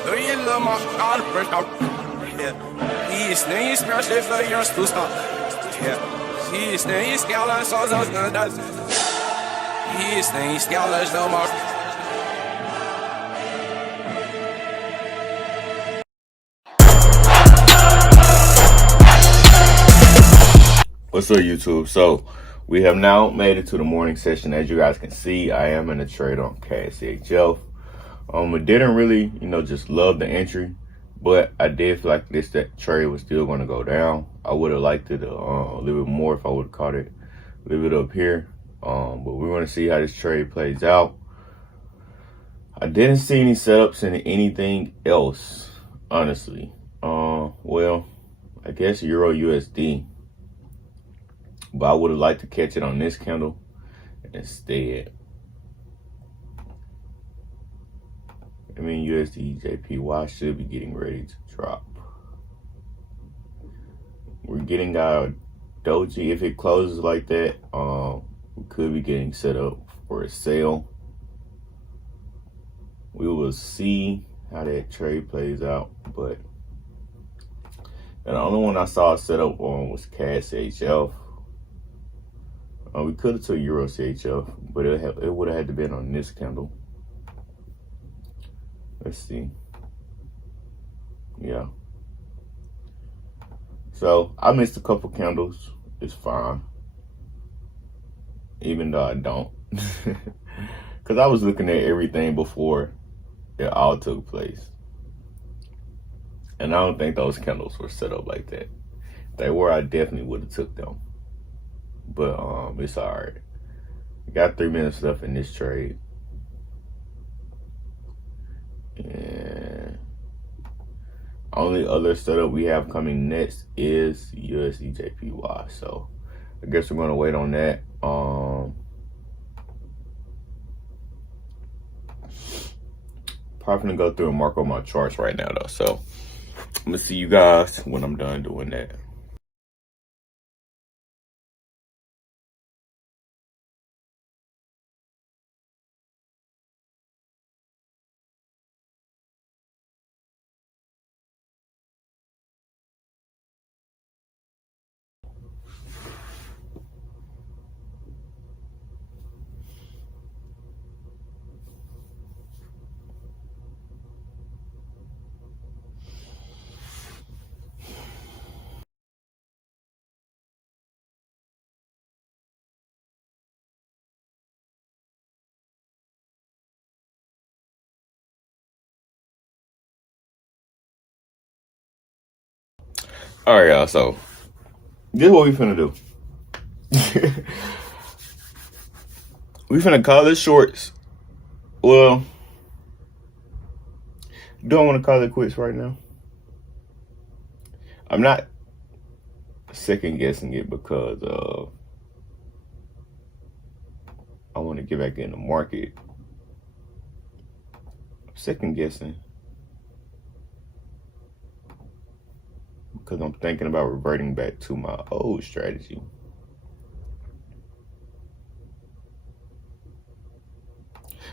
что еле макар прыгал. Истинный смешный флайер стуса. Истинный скала создан даз. Истинный скала ждал. What's up, YouTube? So we have now made it to the morning session. As you guys can see, I am in a trade on CHF. I didn't really, just love the entry, but I did feel like that trade was still going to go down. I would have liked it a little bit more if I would have caught it a little bit up here. But we're going to see how this trade plays out. I didn't see any setups in anything else, honestly. Well, I guess Euro USD. But I would have liked to catch it on this candle instead. I mean, USD JPY should be getting ready to drop. We're getting our doji. If it closes like that, we could be getting set up for a sale. We will see how that trade plays out. But and the only one I saw set up on was CAD CHF. We could have took Euro CHF, but it would have had to been on this candle. Let's see. Yeah. So I missed a couple candles. It's fine. Even though I don't. Because I was looking at everything before it all took place. And I don't think those candles were set up like that. If they were, I definitely would have took them. But it's all right. Got 3 minutes left in this trade. And only other setup we have coming next is USD JPY. So I guess we're gonna wait on that. Probably gonna go through and mark on my charts right now though. So I'm gonna see you guys when I'm done doing that. All right, y'all. So this is what we finna do. We finna call this shorts. Well, don't want to call it quits right now. I'm not second guessing it because I want to get back in the market. I'm second guessing because I'm thinking about reverting back to my old strategy.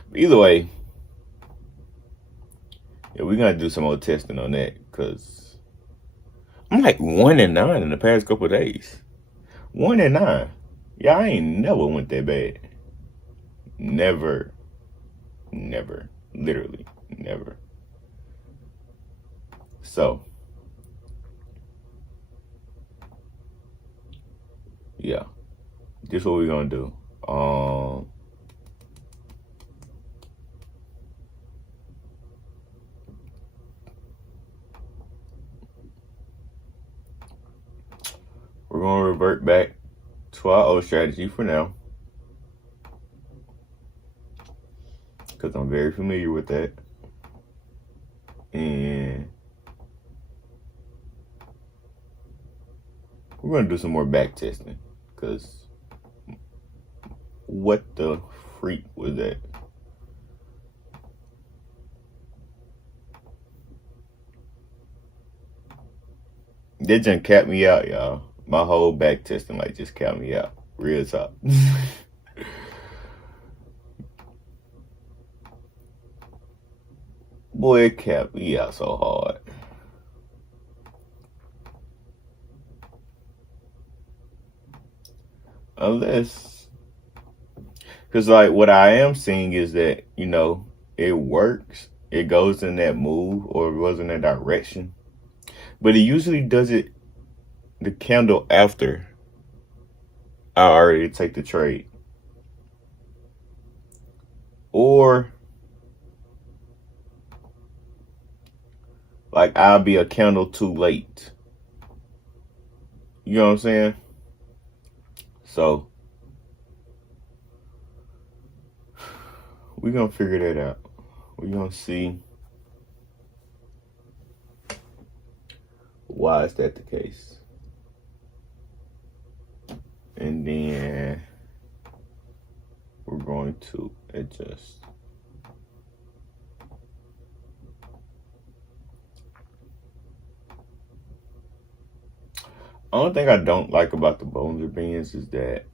But either way, yeah, we're gonna do some more testing on that because I'm like 1-9 in the past couple of days. 1-9. Yeah, I ain't never went that bad. Never. Literally, never. So, yeah, this is what we're gonna do. We're gonna revert back to our old strategy for now, because I'm very familiar with that. And we're gonna do some more back testing, because what the freak was that? That just capped me out, y'all. My whole back testing just capped me out. Real talk. boy Cap, he out so hard. Unless, because like what I am seeing is that, you know, it works. It goes in that move or it goes in that direction. But it usually does it the candle after I already take the trade. Or like I'll be a candle too late. You know what I'm saying? So we're gonna figure that out. We're gonna see why is that the case. And then we're going to adjust. Only thing I don't like about the Bollinger Bands is that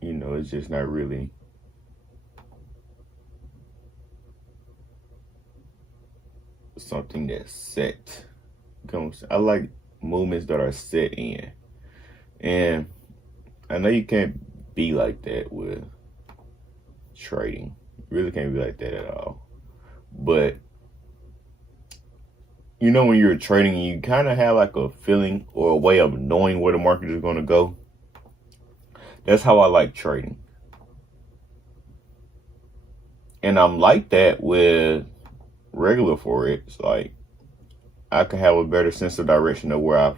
you know, it's just not really something that's set. I like movements that are set in. And I know you can't be like that with trading. You really can't be like that at all. But you know, when you're trading, you kind of have like a feeling or a way of knowing where the market is going to go. That's how I like trading. And I'm like that with regular Forex. Like, I can have a better sense of direction of where I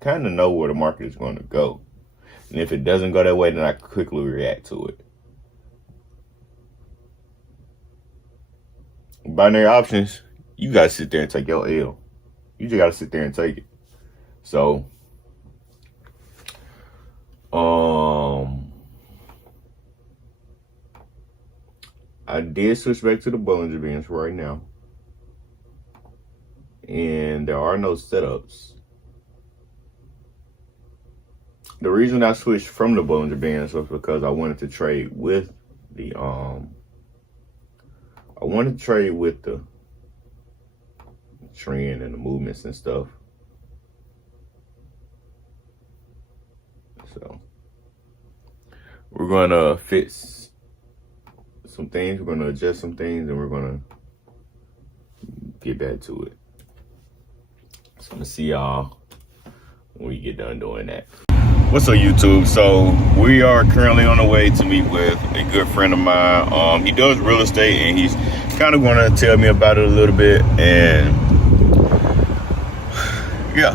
kind of know where the market is going to go. And if it doesn't go that way, then I quickly react to it. Binary options, you got to sit there and take your L. You just got to sit there and take it. So, I did switch back to the Bollinger Bands right now. And there are no setups. The reason I switched from the Bollinger Bands was because I wanted to trade with the trend and the movements and stuff. So we're gonna fix some things, we're gonna adjust some things, and we're gonna get back to it. So I'm gonna see y'all when we get done doing that. What's up, YouTube? So we are currently on the way to meet with a good friend of mine. He does real estate, and he's kind of going to tell me about it a little bit. And yeah,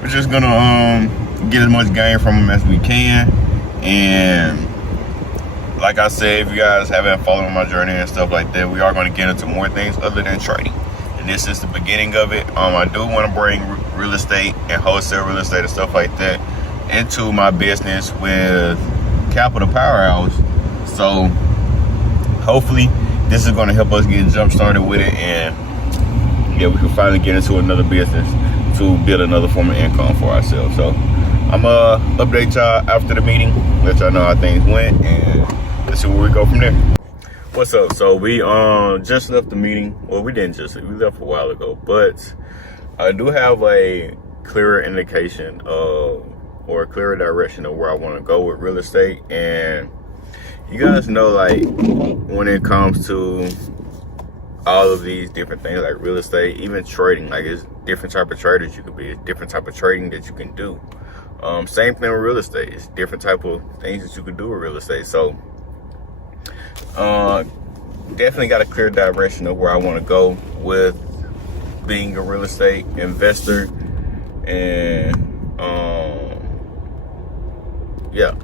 we're just gonna get as much gain from him as we can. And like I said, if you guys haven't followed my journey and stuff like that, we are going to get into more things other than trading. And this is the beginning of it. I do want to bring real estate and wholesale real estate and stuff like that into my business with Capital Powerhouse. So hopefully this is going to help us get jump started with it, and yeah, we can finally get into another business to build another form of income for ourselves. So I'm gonna update y'all after the meeting, let y'all know how things went, and let's see where we go from there. What's up? So we just left the meeting. Well, we didn't just leave, we left a while ago, but I do have a clearer indication of, or a clearer direction of where I want to go with real estate. And you guys know, like, when it comes to all of these different things like real estate, even trading, like, it's different type of traders you could be, it's different type of trading that you can do. Same thing with real estate, it's different type of things that you can do with real estate. So definitely got a clear direction of where I want to go with being a real estate investor. And yeah,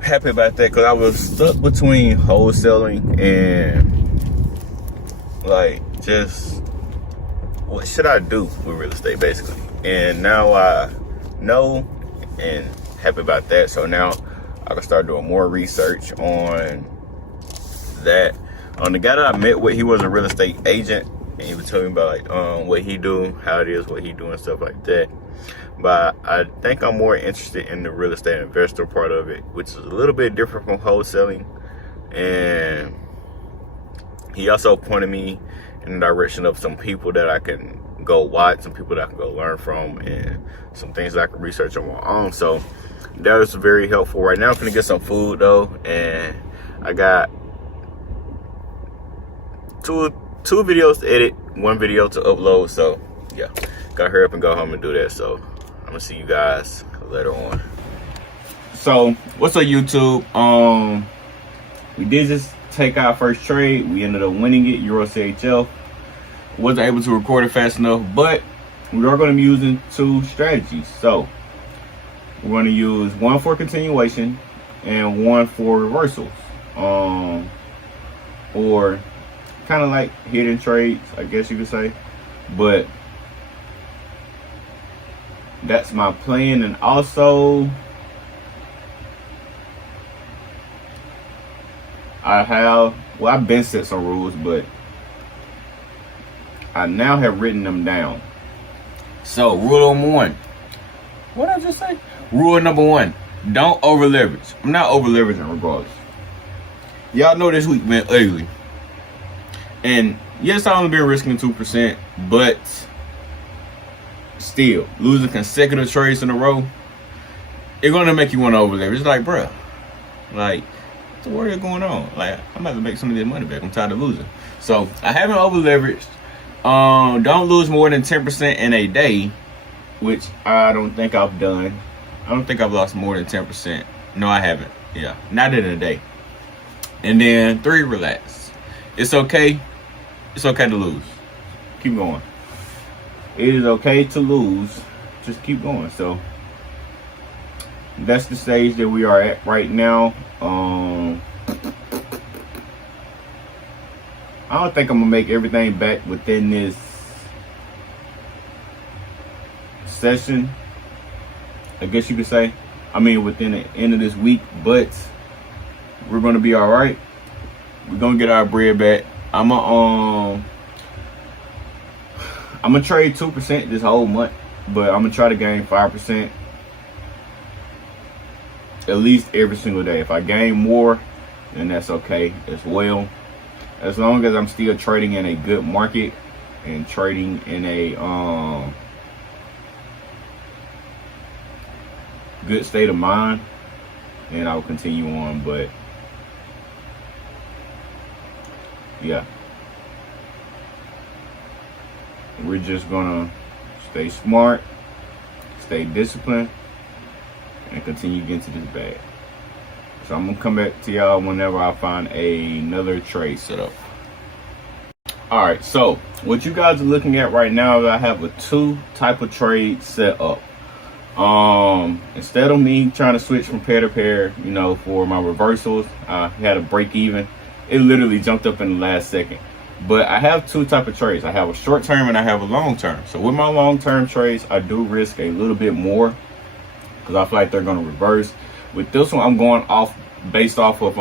happy about that, because I was stuck between wholesaling and like, just what should I do with real estate basically. And now I know and happy about that. So now I can start doing more research on that. The guy that I met with, he was a real estate agent, and he was telling me about like what he do, how it is, what he do, and stuff like that. but I think I'm more interested in the real estate investor part of it, which is a little bit different from wholesaling. And he also pointed me in the direction of some people that I can go watch, some people that I can go learn from, and some things that I can research on my own. So that was very helpful. Right now I'm gonna get some food though, and I got two videos to edit, one video to upload. So yeah, gotta hurry up and go home and do that. So I'm gonna see you guys later on. So what's up, YouTube? We did just take our first trade. We ended up winning it, Euro CHF. Wasn't able to record it fast enough, but we are going to be using two strategies. So we're going to use one for continuation and one for reversals, or kind of like hidden trades, I guess you could say. But that's my plan. And also I've been set some rules, but I now have written them down. So rule number one, what did I just say? Rule number one, don't over leverage. I'm not over leveraging regardless. Y'all know this week been ugly. And yes, I've only been risking 2%, but still, losing consecutive trades in a row, it's gonna make you want to over leverage. It's like, bruh, like, what's the word going on? Like, I'm about to make some of this money back. I'm tired of losing. So I haven't over leveraged. Don't lose more than 10% in a day, which I don't think I've done. I don't think I've lost more than 10%. No, I haven't. Yeah, not in a day. And then 3, relax. It's okay. It's okay to lose. Keep going. It is okay to lose. Just keep going. So that's the stage that we are at right now. I don't think I'm gonna make everything back within this session, I guess you could say. I mean, within the end of this week, but we're gonna be all right. We're gonna get our bread back. I'm gonna trade 2% this whole month, but I'm gonna try to gain 5% at least every single day. If I gain more, then that's okay as well. As long as I'm still trading in a good market and trading in a good state of mind, and I'll continue on. But yeah, we're just gonna stay smart, stay disciplined, and continue getting to this bag. So I'm gonna come back to y'all whenever I find another trade set up. All right, so what you guys are looking at right now is I have a 2 type of trade set up. Instead of me trying to switch from pair to pair, you know, for my reversals, I had a break even. It literally jumped up in the last second. But I have 2 type of trades. I have a short term and I have a long term. So with my long term trades, I do risk a little bit more because I feel like they're gonna reverse. With this one, I'm going based off of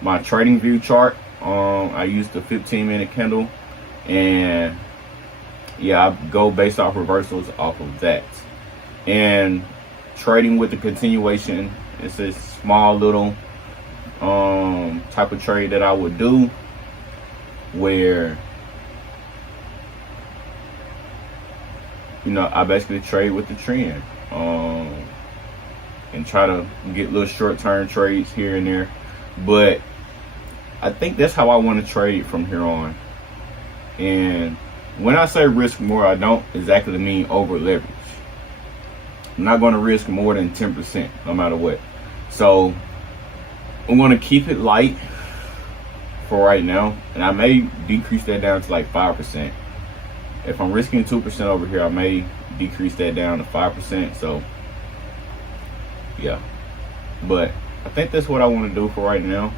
my trading view chart. I used the 15-minute candle, and yeah, I go based off reversals off of that. And trading with the continuation, it's a small little type of trade that I would do, where, you know, I basically trade with the trend. And try to get little short-term trades here and there. But I think that's how I want to trade from here on. And when I say risk more, I don't exactly mean over leverage. I'm not going to risk more than 10% no matter what. So I'm going to keep it light for right now. And I may decrease that down to like 5%. If I'm risking 2% over here, I may decrease that down to 5%. So yeah, but I think that's what I want to do for right now.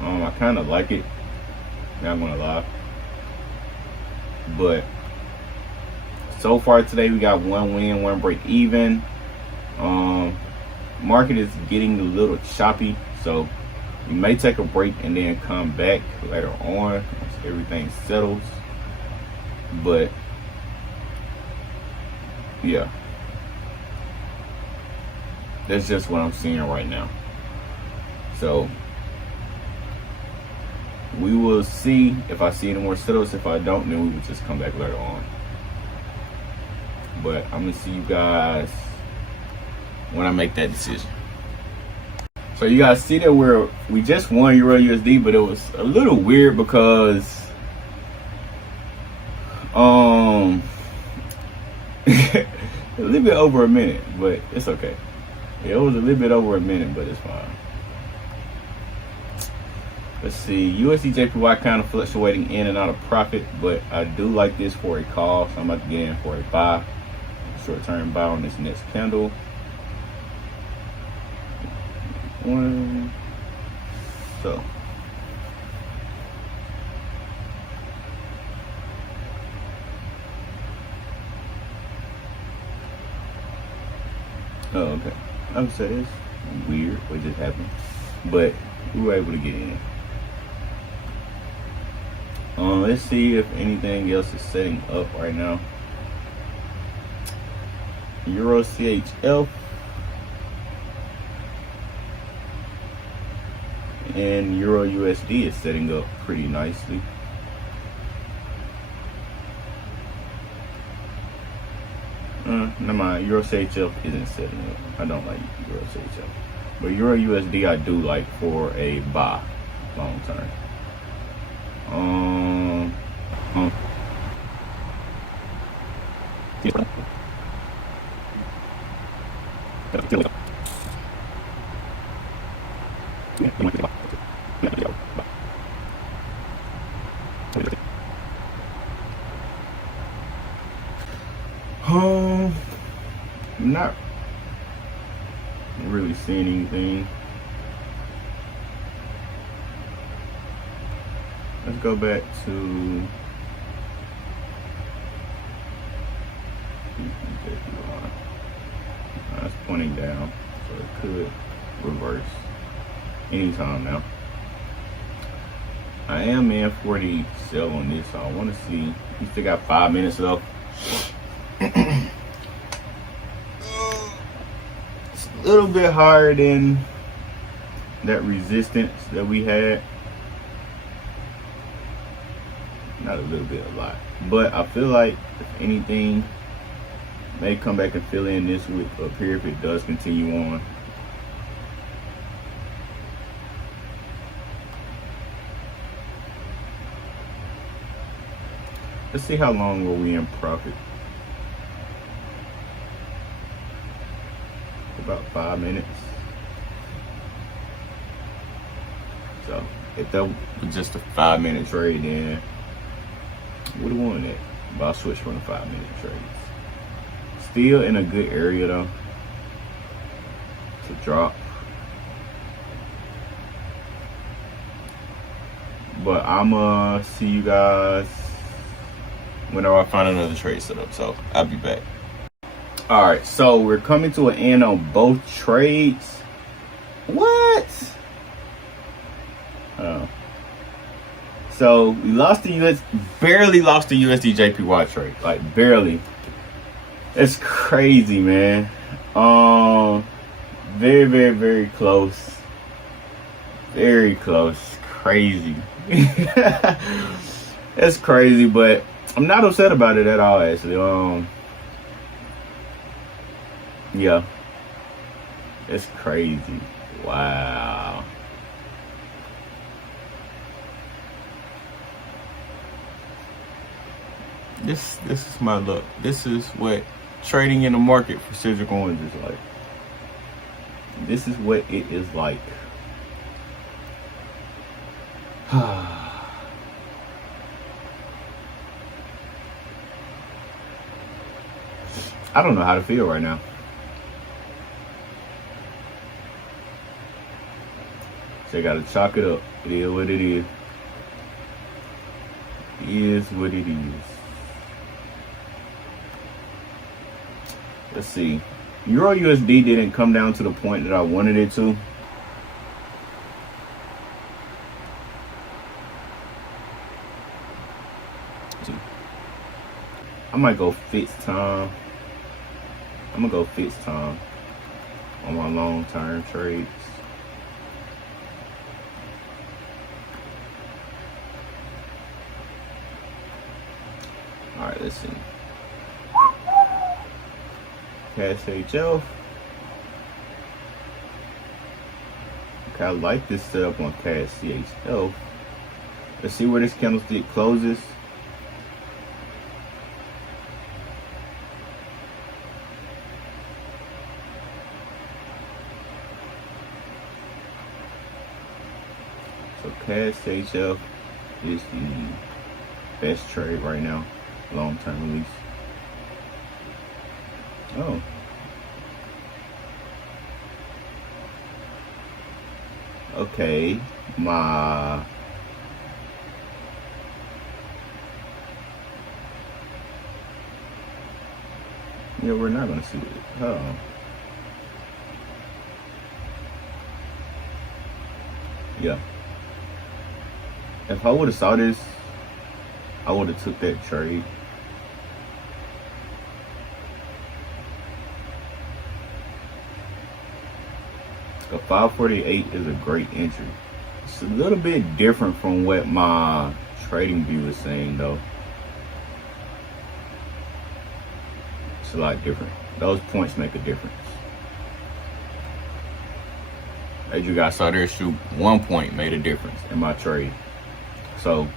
I kind of like it, not gonna lie. But so far today, we got 1 win, 1 break even. Market is getting a little choppy, so we may take a break and then come back later on once everything settles. But yeah, that's just what I'm seeing right now. So we will see if I see any more setups. If I don't, then we will just come back later on. But I'm gonna see you guys when I make that decision. So you guys see that we just won Euro USD, but it was a little weird because a little bit over a minute, but it's okay. Yeah, it was a little bit over a minute, but it's fine. Let's see, USD JPY kind of fluctuating in and out of profit, but I do like this for a call, so I'm about to get in for a buy, short-term buy on this next candle. So oh, okay. I would say it's weird what just happened, but we were able to get in. Let's see if anything else is setting up right now. Euro CHF and Euro USD is setting up pretty nicely. Never mind, Euro CHF isn't setting up. I don't like Euro CHF. But Euro USD I do like for a buy long term. Not really seeing anything. Let's go back to it's pointing down, so it could reverse anytime now. I am in 40 sell on this, so I want to see. We still got 5 minutes left. It's a little bit higher than that resistance that we had. Not a little bit, a lot. But I feel like if anything, may come back and fill in this wick up here if it does continue on. Let's see how long were we in profit. About 5 minutes. So if that was just a 5 minute trade, then would have won it. But I'll switch from the 5 minute trades. Still in a good area though to drop. But I'ma see you guys whenever I find another trade set up. So I'll be back. Alright, so we're coming to an end on both trades. What? So we lost the barely lost the USD JPY trade. Like barely. It's crazy, man. Very, very, very close. Very close. Crazy. That's crazy, but I'm not upset about it at all, actually. Yeah. It's crazy. Wow. This is my luck. This is what trading in the market for Cedric Owens is like. This is what it is like. I don't know how to feel right now. So I gotta chalk it up. It is what it is. It is what it is. Let's see. Euro USD didn't come down to the point that I wanted it to. I might go fixed time. I'm gonna go fixed time on my long-term trades. All right, let's see. Cash HL. Okay, I like this setup on Cash CHL. Let's see where this candlestick closes. So Cash CHL is the best trade right now, long-term release. Oh. Okay, yeah, we're not gonna see it. Oh. Yeah. If I would have saw this, I would have took that trade. A 548 is a great entry. It's a little bit different from what my trading view is saying though. It's a lot different. Those points make a difference. As you guys saw there, shoot, 1 point made a difference in my trade. So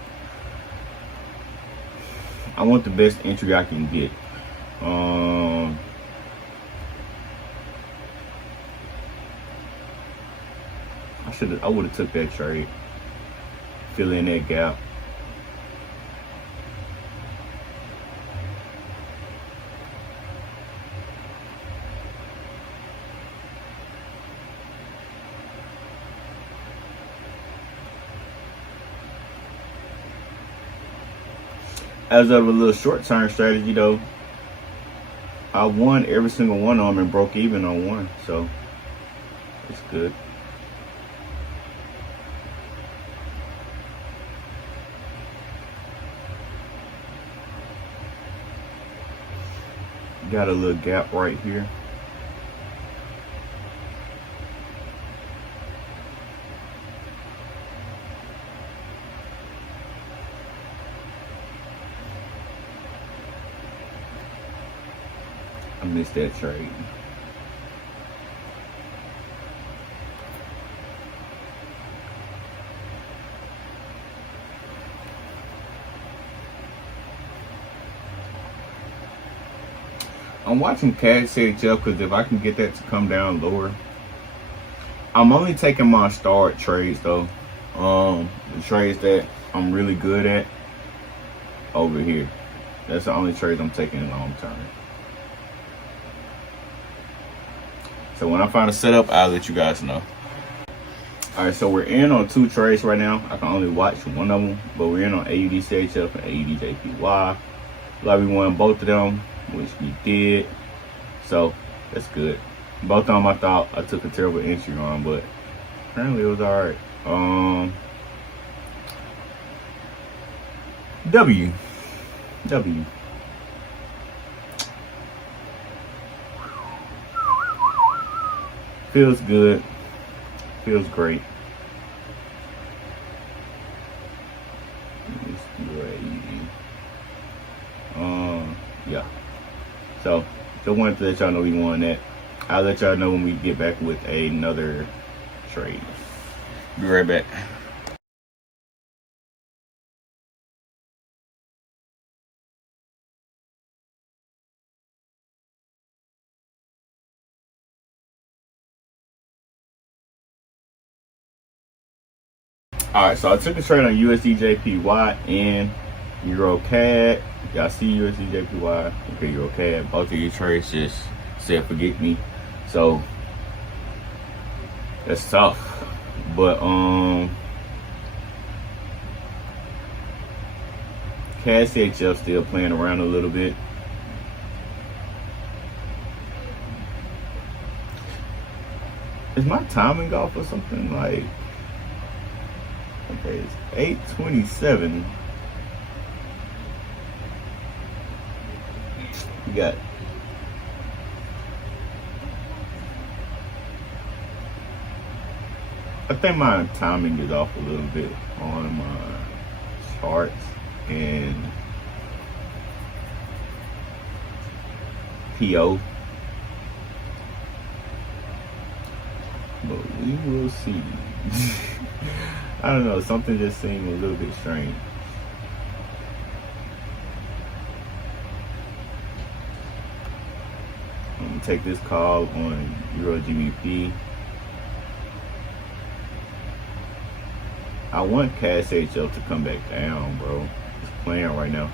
I want the best entry I can get. I would have took that trade, fill in that gap. As of a little short-term strategy though, I won every single one of them and broke even on one, so it's good. Got a little gap right here. I missed that trade. I'm watching Cash CHL because if I can get that to come down lower. I'm only taking my start trades though. The trades that I'm really good at over here. That's the only trades I'm taking long term. So when I find a setup, I'll let you guys know. Alright, so we're in on 2 trades right now. I can only watch one of them, but we're in on AUD CHF and AUD JPY. Like we won both of them, which we did. So that's good. Both of them I thought I took a terrible entry on, but apparently it was alright. W. Feels good. Feels great. Yeah. So just wanted to let y'all know we won that. I'll let y'all know when we get back with another trade. Be right back. Alright, so I took a trade on USD JPY and Euro CAD. Y'all see USD JPY, okay, Euro CAD. Both of these trades just said forget me. So that's tough. But CAD CHF still playing around a little bit. Is my timing off or something? Like, okay, it's 8:27. We got I think my timing is off a little bit on my charts and PO, but we will see. I don't know, something just seemed a little bit strange. I'm gonna take this call on Euro GBP. I want Cash HL to come back down, bro. It's playing right now.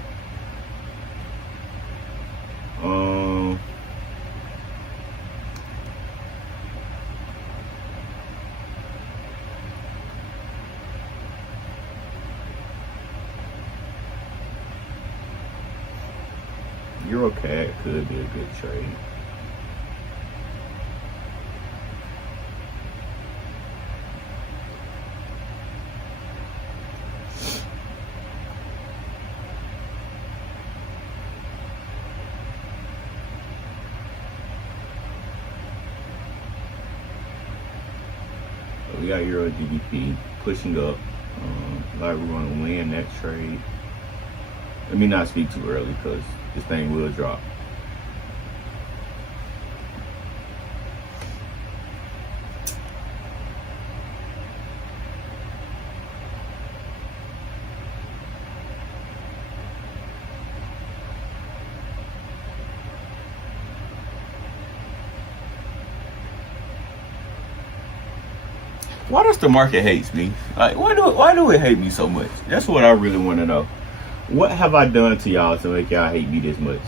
EuroCAD could be a good trade. We got Euro GBP pushing up. Like we're going to win that trade. Let me not speak too early because this thing will drop. Why does the market hate me? Like, why do it hate me so much? That's what I really want to know. What have I done to y'all to make y'all hate me this much?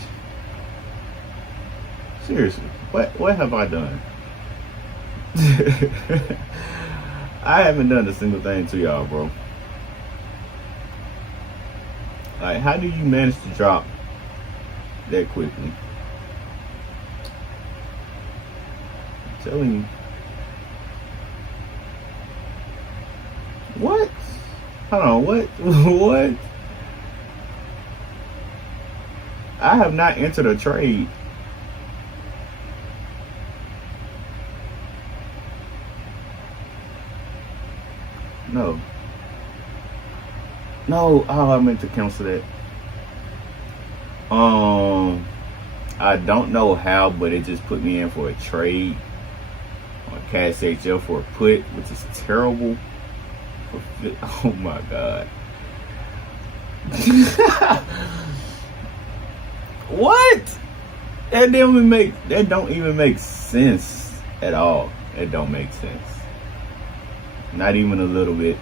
Seriously, what have I done? I haven't done a single thing to y'all, bro. Like, how do you manage to drop that quickly? I'm telling you. What? Hold on, what? What? I have not entered a trade. No. No, oh, I meant to cancel that. I don't know how, but it just put me in for a trade on Cash HL for a put, which is terrible. Oh my god. What? That don't even make sense at all. It don't make sense. Not even a little bit.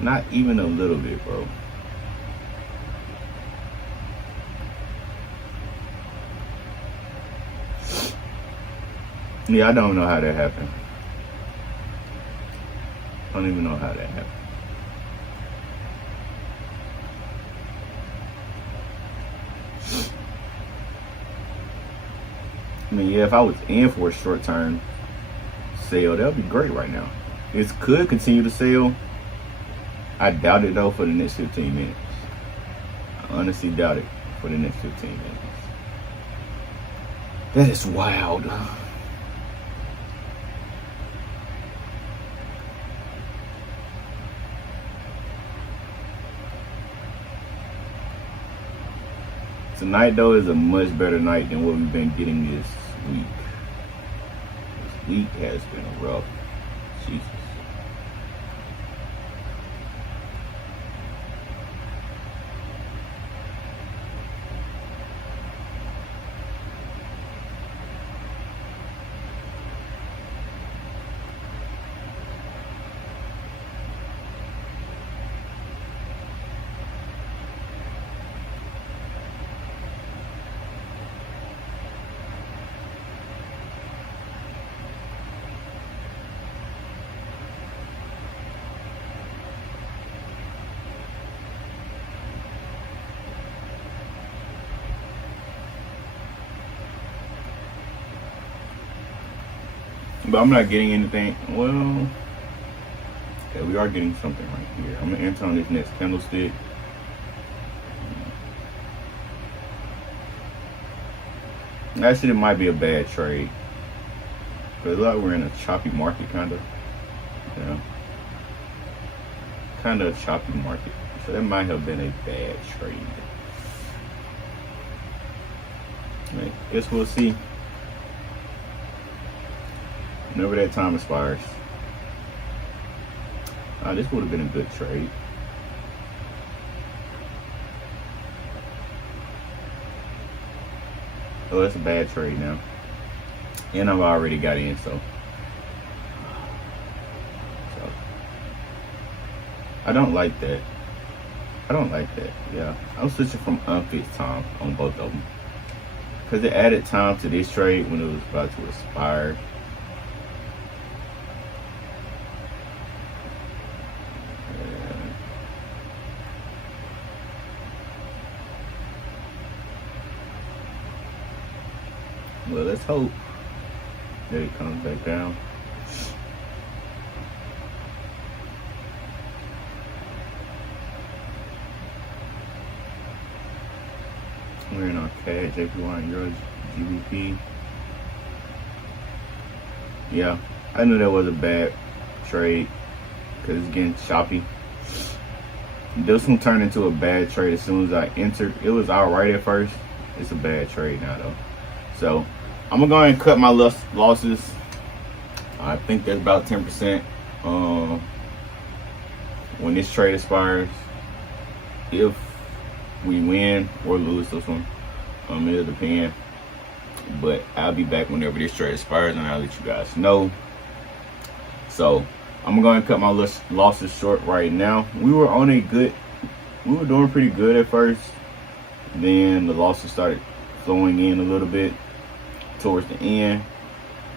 Not even a little bit, bro. Yeah, I don't know how that happened. I don't even know how that happened. I mean, yeah, if I was in for a short-term sale, that would be great right now. It could continue to sell. I doubt it, though, for the next 15 minutes. I honestly doubt it for the next 15 minutes. That is wild. Tonight, though, is a much better night than what we've been getting this week. This week has been rough. Jesus. But I'm not getting anything. Well, okay, we are getting something right here. I'm gonna enter on this next candlestick. Actually, it might be a bad trade. But it looks like we're in a choppy market, kind of. You know, kind of a choppy market. So that might have been a bad trade. I guess we'll see. Whenever that time expires. This would have been a good trade. Oh, that's a bad trade now. And I've already got in, so I don't like that. I don't like that. Yeah, I'm switching from unfixed time on both of them because it added time to this trade when it was about to expire. Well, let's hope that it comes back down. We're in our CAD, JPY, Euro, GBP. Yeah, I knew that was a bad trade because it's getting choppy. This one turned into a bad trade as soon as I entered. It was all right at first. It's a bad trade now, though. So I'm gonna go ahead and cut my losses. I think that's about 10%. When this trade expires, if we win or lose this one, it'll depend. But I'll be back whenever this trade expires, and I'll let you guys know. So I'm gonna go ahead and cut my losses short right now. We were doing pretty good at first. Then the losses started flowing in a little bit towards the end,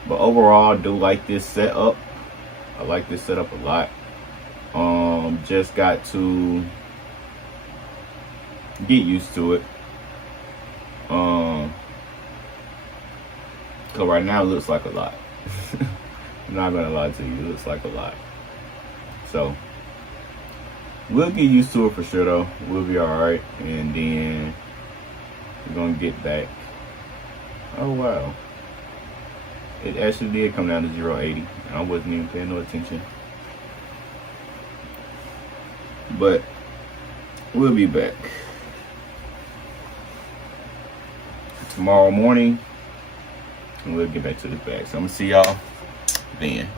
but overall I do like this setup. I like this setup a lot. Just got to get used to it. So right now it looks like a lot. I'm not gonna lie to you, it looks like a lot. So we'll get used to it for sure though. We'll be alright, and then we're gonna get back. Oh wow, it actually did come down to 0.80. I wasn't even paying no attention, but we'll be back tomorrow morning and we'll get back to this bag. So I'm gonna see y'all then.